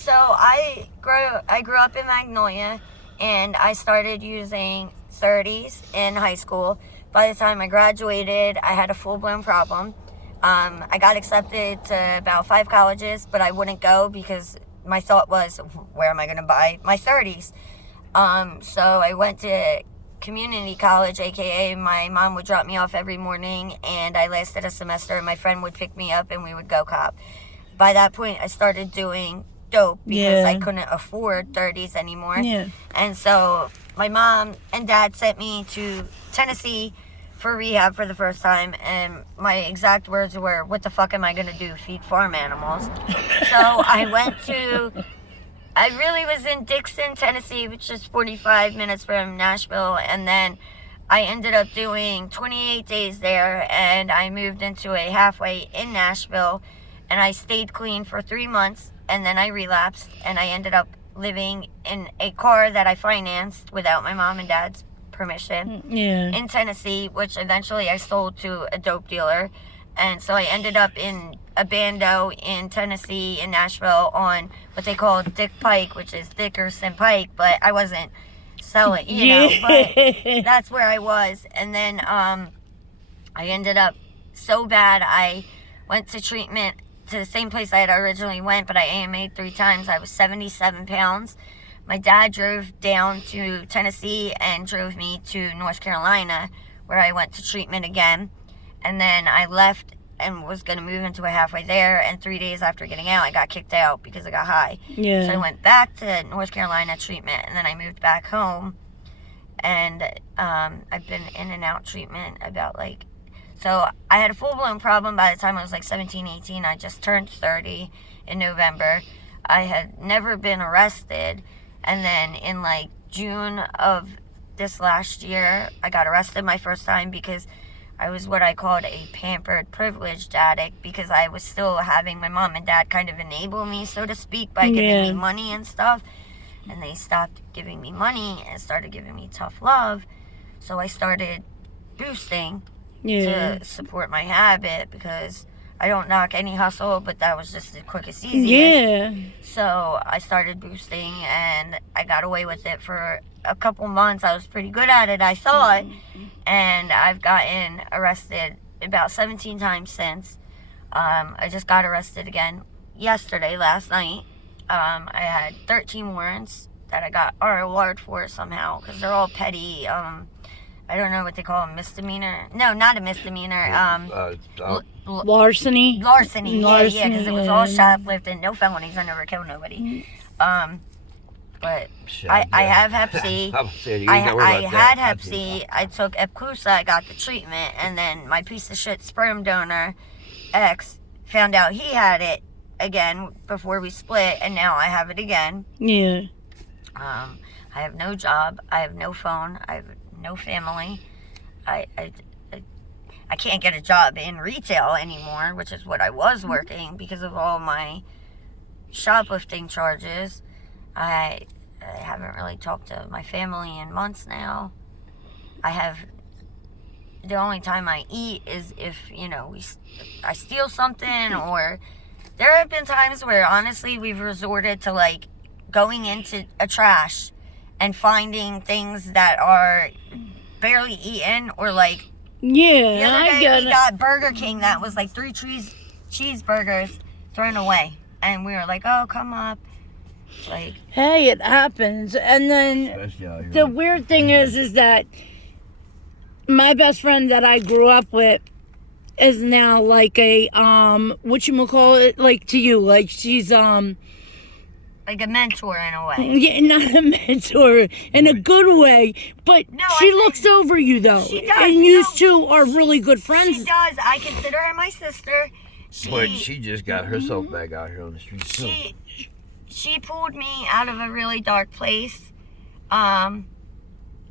So I grew up in Magnolia, and I started using 30s in high school. By the time I graduated, I had a full-blown problem. I got accepted to about 5 colleges, but I wouldn't go because my thought was, where am I going to buy my 30s? So I went to community college, aka my mom would drop me off every morning, and I lasted a semester, and my friend would pick me up and we would go cop. By that point, I started doing dope because I couldn't afford 30s anymore. Yeah. And so my mom and dad sent me to Tennessee for rehab for the first time, and my exact words were, what the fuck am I gonna do, feed farm animals? So I really was in Dixon, Tennessee, which is 45 minutes from Nashville, and then I ended up doing 28 days there, and I moved into a halfway in Nashville, and I stayed clean for 3 months, and then I relapsed, and I ended up living in a car that I financed without my mom and dad's permission in Tennessee, which eventually I sold to a dope dealer. And so I ended up in a bando in Tennessee, in Nashville, on what they call Dick Pike, which is Dickerson Pike, but I wasn't selling, you know, but that's where I was. And then I ended up so bad, I went to treatment to the same place I had originally went, but I AMA'd 3 times. I was 77 pounds. My dad drove down to Tennessee and drove me to North Carolina, where I went to treatment again. And then I left and was going to move into a halfway there. And 3 days after getting out, I got kicked out because I got high. Yeah. So I went back to North Carolina treatment, and then I moved back home. And I've been in and out treatment about so I had a full-blown problem by the time I was 17, 18. I just turned 30 in November. I had never been arrested. And then in June of this last year, I got arrested my first time because I was what I called a pampered, privileged addict, because I was still having my mom and dad kind of enable me, so to speak, by giving me money and stuff. And they stopped giving me money and started giving me tough love. So I started boosting to support my habit, because I don't knock any hustle, but that was just the quickest, easiest. Yeah. So I started boosting, and I got away with it for a couple months. I was pretty good at it, I thought. And I've gotten arrested about 17 times since. I just got arrested again yesterday, last night. I had 13 warrants that I got ROR'd for somehow, because they're all petty. I don't know what they call them, misdemeanor. No, not a misdemeanor. Larceny. Larceny, yeah, because it was all shoplifting, no felonies. I never killed nobody. But I have Hep C. I had Hep C. I took Epclusa. I got the treatment, and then my piece of shit sperm donor, ex, found out he had it again before we split, and now I have it again. Yeah. I have no job. I have no phone. I have no family. I can't get a job in retail anymore, which is what I was working, because of all my shoplifting charges. I haven't really talked to my family in months now. The only time I eat is if, I steal something, or there have been times where, honestly, we've resorted to, going into a trash and finding things that are barely eaten, or the other day we got Burger King that was 3 cheeseburgers thrown away, and we were like, oh, come up. Hey, it happens. And then the weird thing is that my best friend that I grew up with is now a whatchamacallit, to you, she's like a mentor in a way. Yeah, not a mentor in a good way, but no, she looks over you though. She does. And you two are really good friends. She does. I consider her my sister. But she just got herself back out here on the streets too. She pulled me out of a really dark place. I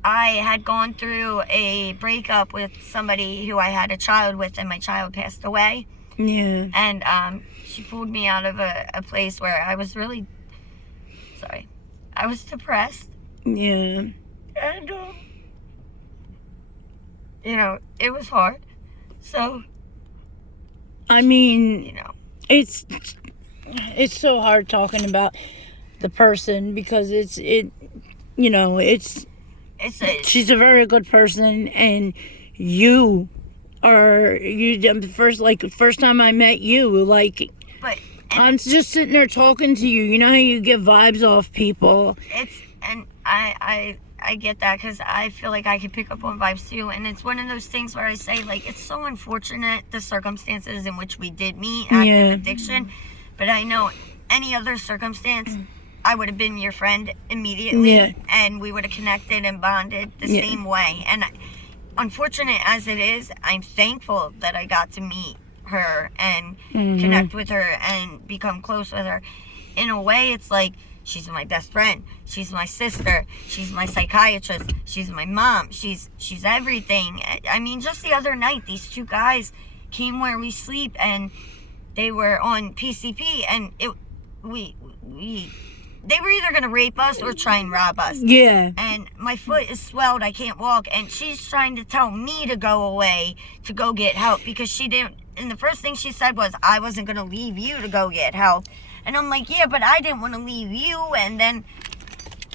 had gone through a breakup with somebody who I had a child with, and my child passed away. Yeah. And she pulled me out of a place where I was really, I was depressed. Yeah. And, it was hard. So, I mean, it's it's so hard talking about the person because she's a very good person, and first time I met you, I'm just sitting there talking to you. You know how you get vibes off people. I get that because I feel like I can pick up on vibes too, and it's one of those things where I say, like, it's so unfortunate the circumstances in which we did meet active addiction, but I know any other circumstance I would have been your friend immediately, and we would have connected and bonded the same way. And unfortunate as it is, I'm thankful that I got to meet her and connect with her and become close with her. In a way, it's like, she's my best friend. She's my sister. She's my psychiatrist. She's my mom. She's everything. I mean, just the other night, these two guys came where we sleep, and they were on PCP, and they were either going to rape us or try and rob us. Yeah. And my foot is swelled. I can't walk. And she's trying to tell me to go away to go get help because she didn't. And the first thing she said was, I wasn't going to leave you to go get help. And I'm like, yeah, but I didn't want to leave you. And then,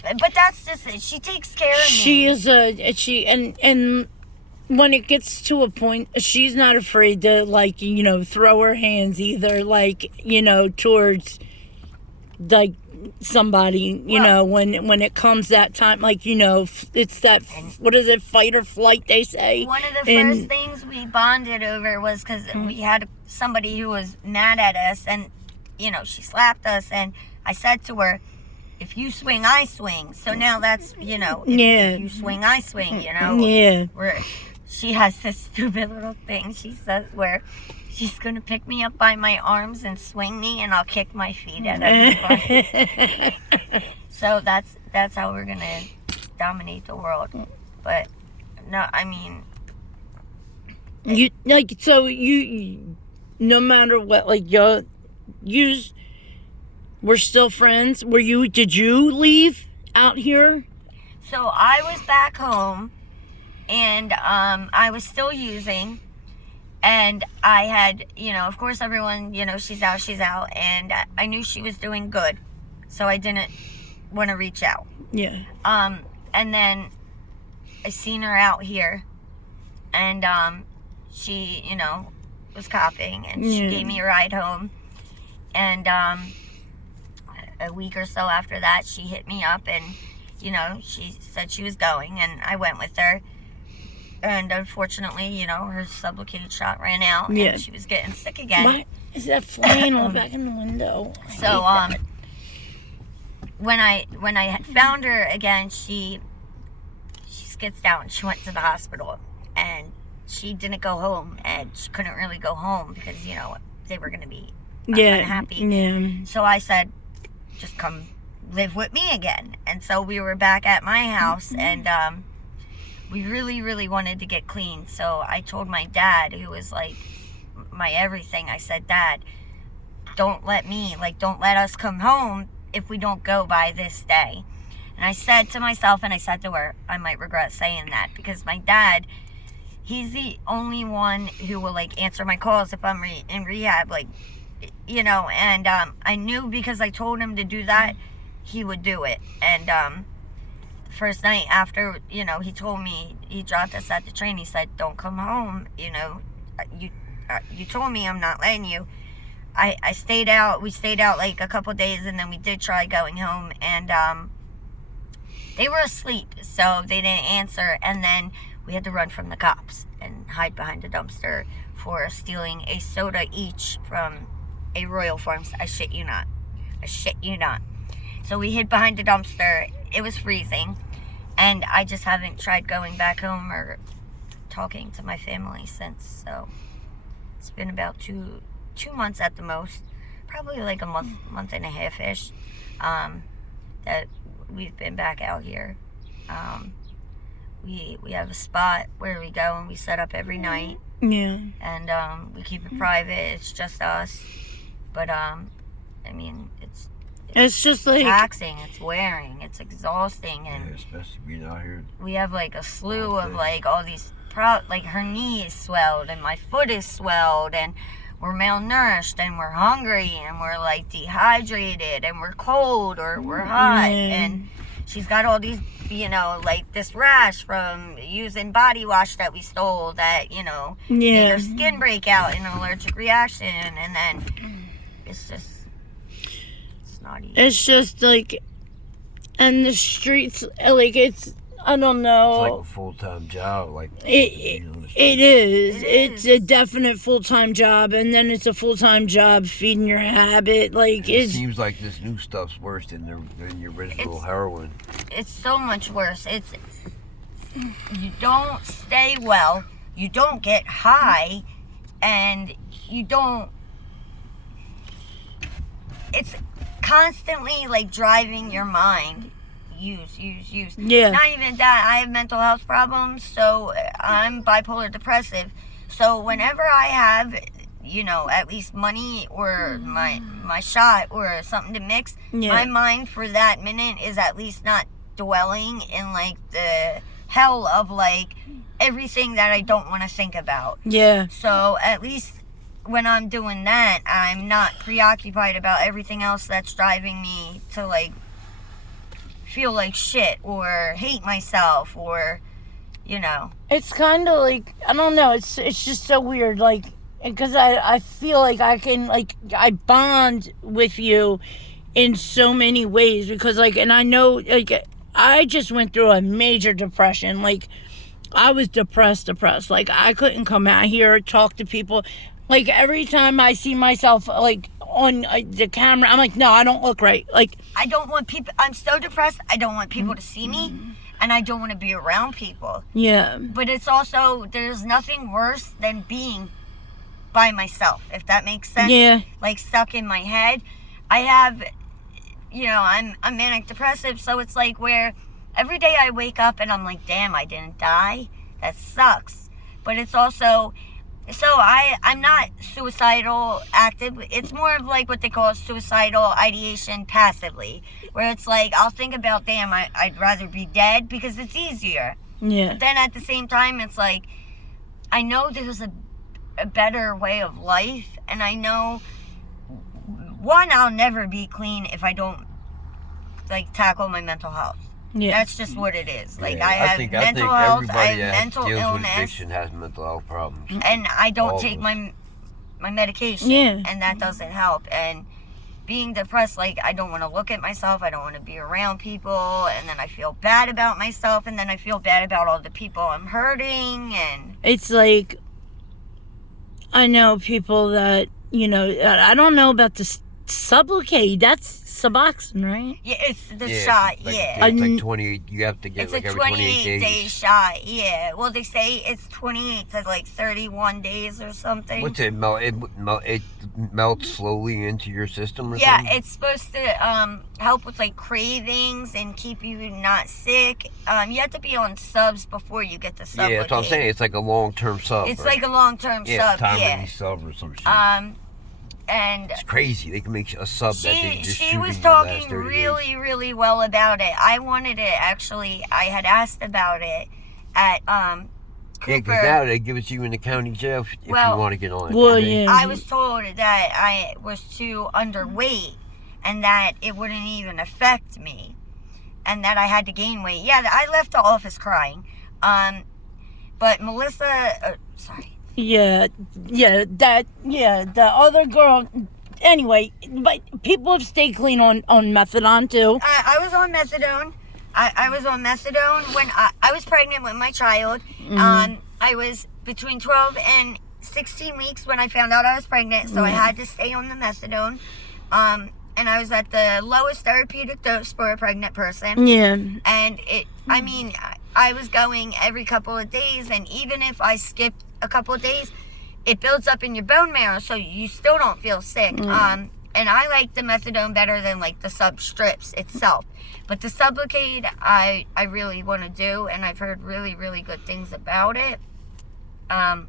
but that's just it. She takes care of me. She is and when it gets to a point, she's not afraid to, throw her hands either, towards, somebody, when it comes that time, it's that, what is it, fight or flight, they say. One of the first things we bonded over was because we had somebody who was mad at us, and, she slapped us, and I said to her, if you swing, I swing. So now that's, if you swing, I swing, Yeah. She has this stupid little thing she says where she's going to pick me up by my arms and swing me, and I'll kick my feet at everybody. So that's how we're going to dominate the world. But, no, I mean... You no matter what, you were still friends? Did you leave out here? So I was back home, and I was still using, and I had, of course everyone, she's out, and I knew she was doing good, so I didn't want to reach out. Yeah. And then I seen her out here, and she, was copping, and she gave me a ride home, and a week or so after that, she hit me up, and, she said she was going, and I went with her. And unfortunately, her sublocated shot ran out, and she was getting sick again. What is that flying all back in the window? So, when I had found her again, she skitzed out and she went to the hospital, and she didn't go home, and she couldn't really go home because they were gonna be unhappy. Yeah. So I said, just come live with me again, and so we were back at my house, and we really, really wanted to get clean. So I told my dad, who was like my everything, I said, Dad, don't let us come home if we don't go by this day. And I said to myself, and I said to her, I might regret saying that, because my dad, he's the only one who will answer my calls if I'm in rehab, and I knew because I told him to do that, he would do it. And first night after, he told me, he dropped us at the train, he said, don't come home, you told me I'm not letting you. I stayed out, we stayed out a couple days, and then we did try going home, and they were asleep, so they didn't answer, and then we had to run from the cops and hide behind a dumpster for stealing a soda each from a Royal Farms. I shit you not. So we hid behind a dumpster. It was freezing, and I just haven't tried going back home or talking to my family since. So it's been about two months at the most, probably a month and a half-ish, that we've been back out here. We have a spot where we go and we set up every night. Yeah. And we keep it private. It's just us. But it's just taxing, it's wearing, it's exhausting, and especially being out here. We have a slew of all these her knee is swelled and my foot is swelled, and we're malnourished and we're hungry and we're like dehydrated and we're cold or we're hot. And she's got all these, you know, like this rash from using body wash that we stole that, you know, made her skin break out in an allergic reaction. And then it's not easy. It's just like, and the streets, like, it's, I don't know. It's like a full-time job. Like it is. It's a definite full-time job, and then it's a full-time job feeding your habit. Like, it seems like this new stuff's worse than the original heroin. It's so much worse. You don't stay well, you don't get high, and you don't. It's constantly like driving your mind. Use. Yeah. Not even that. I have mental health problems, so I'm bipolar depressive. So whenever I have, you know, at least money or my shot or something to mix, my mind for that minute is at least not dwelling in like the hell of like everything that I don't want to think about. Yeah. So at least when I'm doing that, I'm not preoccupied about everything else that's driving me to like feel like shit or hate myself or, you know. It's kind of like, I don't know, it's just so weird, like, because I feel like I can, like, I bond with you in so many ways because, like, and I know, like, I just went through a major depression. Like, I was depressed. Like, I couldn't come out here, talk to people. Like, every time I see myself, like, on the camera, I'm like, no, I don't look right. Like, I don't want people, I'm so depressed, I don't want people to see me, and I don't want to be around people. Yeah. But it's also, there's nothing worse than being by myself, if that makes sense. Yeah. Like, stuck in my head. I have, you know, I'm manic depressive, so it's like where every day I wake up and I'm like, damn, I didn't die. That sucks. But it's also, so I'm not suicidal active. It's more of like what they call suicidal ideation passively, where it's like I'll think about, damn, I'd rather be dead because it's easier. Yeah. But then at the same time, it's like I know there's a better way of life, and I know, one, I'll never be clean if I don't like tackle my mental health. Yeah. That's just what it is. Like, Yeah, I have think mental health, I everybody have that mental deals with illness, addiction has mental health problems. and I don't All take of us. my medication, Yeah. and that doesn't help. And being depressed, like, I don't want to look at myself, I don't want to be around people, and then I feel bad about myself, and then I feel bad about all the people I'm hurting, and It's like, I know people that, you know, I don't know about the Sublocade. That's Suboxone, right? yeah, it's the shot, It's like, yeah. It's like 28, you have to get It's like a every 28 28 day days. shot, yeah. Well, they say it's 28 to like 31 days or something. What's it melt? It melts slowly into your system or Yeah, something? it's supposed to help with like cravings and keep you not sick. You have to be on subs before you get the sub. Yeah, that's what I'm saying. It's like a long-term sub. It's right? like a long-term sub, time yeah. sub or some shit. And It's crazy. They can make a sub that they just she shoot was in the last talking 30 really, days. really well about it. I wanted it, actually. I had asked about it at Yeah, Cooper. because now they give it to you in the county jail if Well, you want to get on it. Well, don't they? yeah. I was told that I was too underweight and that it wouldn't even affect me and that I had to gain weight. Yeah, I left the office crying. But Melissa, sorry. Yeah, the other girl. Anyway, but people have stayed clean on methadone too. I was on methadone. I was on methadone when I was pregnant with my child. I was between 12 and 16 weeks when I found out I was pregnant, so I had to stay on the methadone. And I was at the lowest therapeutic dose for a pregnant person. Yeah. And I mean, I was going every couple of days, and even if I skipped a couple of days, it builds up in your bone marrow, so you still don't feel sick. And I like the methadone better than like the sub strips itself. But the Sublocade, I really want to do, and I've heard really, really good things about it. I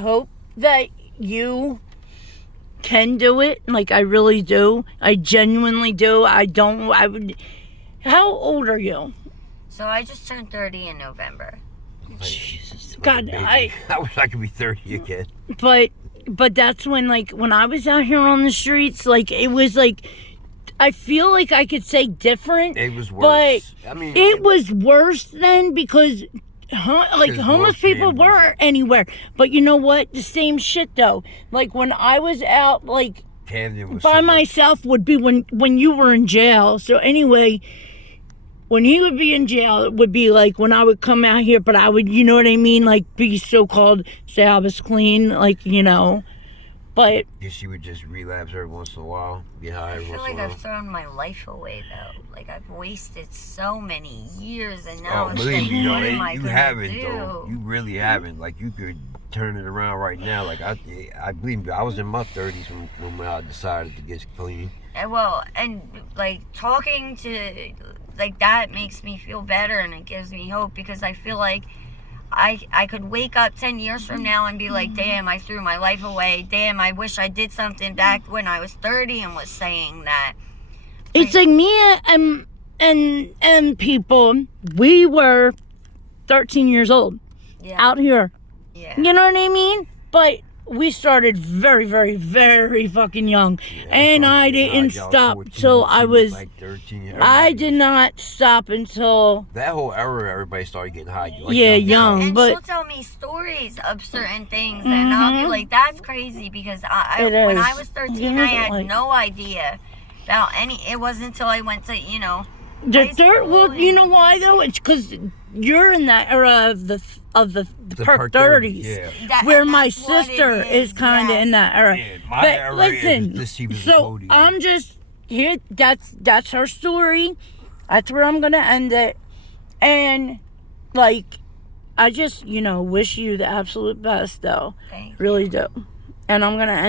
hope that you can do it. Like, I really do. I genuinely do. How old are you? So I just turned 30 in November. Jesus, Like a God, baby. I wish I could be 30 again. but that's when, like, when I was out here on the streets, like, it was like, I feel like I could say different. It was worse. But I mean, it was worse then because, like, Because homeless Los people Angeles. weren't anywhere. But you know what? The same shit, though. Like, when I was out, like, Camden was by so much- myself would be when you were in jail. So anyway, when he would be in jail, it would be like when I would come out here, but I would, you know what I mean? Like, be so-called, say I was clean, like, you know. But Guess she would just relapse every once in a while, get high I every feel once like in a while. I've thrown my life away though. Like I've wasted so many years, and now Oh, it's believe like, me, what am I you gonna haven't do? though. You really haven't. Like you could turn it around right now. Like I believe me, I was in my 30s when I decided to get clean. Well, and like talking to like that makes me feel better, and it gives me hope because I feel like I could wake up 10 years from now and be like, damn, I threw my life away. Damn, I wish I did something back when I was 30 and was saying that. it's like me and people, we were 13 years old Yeah. out here. Yeah. You know what I mean? But we started very, very, very fucking young. Yeah, And started I getting high, didn't y'all stop 14, till she I was, like 13. I Everybody did was- not stop until, That whole era, everybody started getting high. Like Yeah, young. young. And but- she'll tell me stories of certain things, and I'll be Mhm. like, "That's crazy," because It when is. I was 13, You I know, had like- no idea about any. It wasn't until I went to the high third, school well, you and- know why though? It's because you're in that era of the The Perc 30s. Yeah. Where and my that's what sister it is kind of yes. in that era. Yeah, my But era listen, is this was so Cody. I'm just here. That's her story. That's where I'm gonna end it. And like, I just wish you the absolute best, though. Thank you. Really do. And I'm gonna end.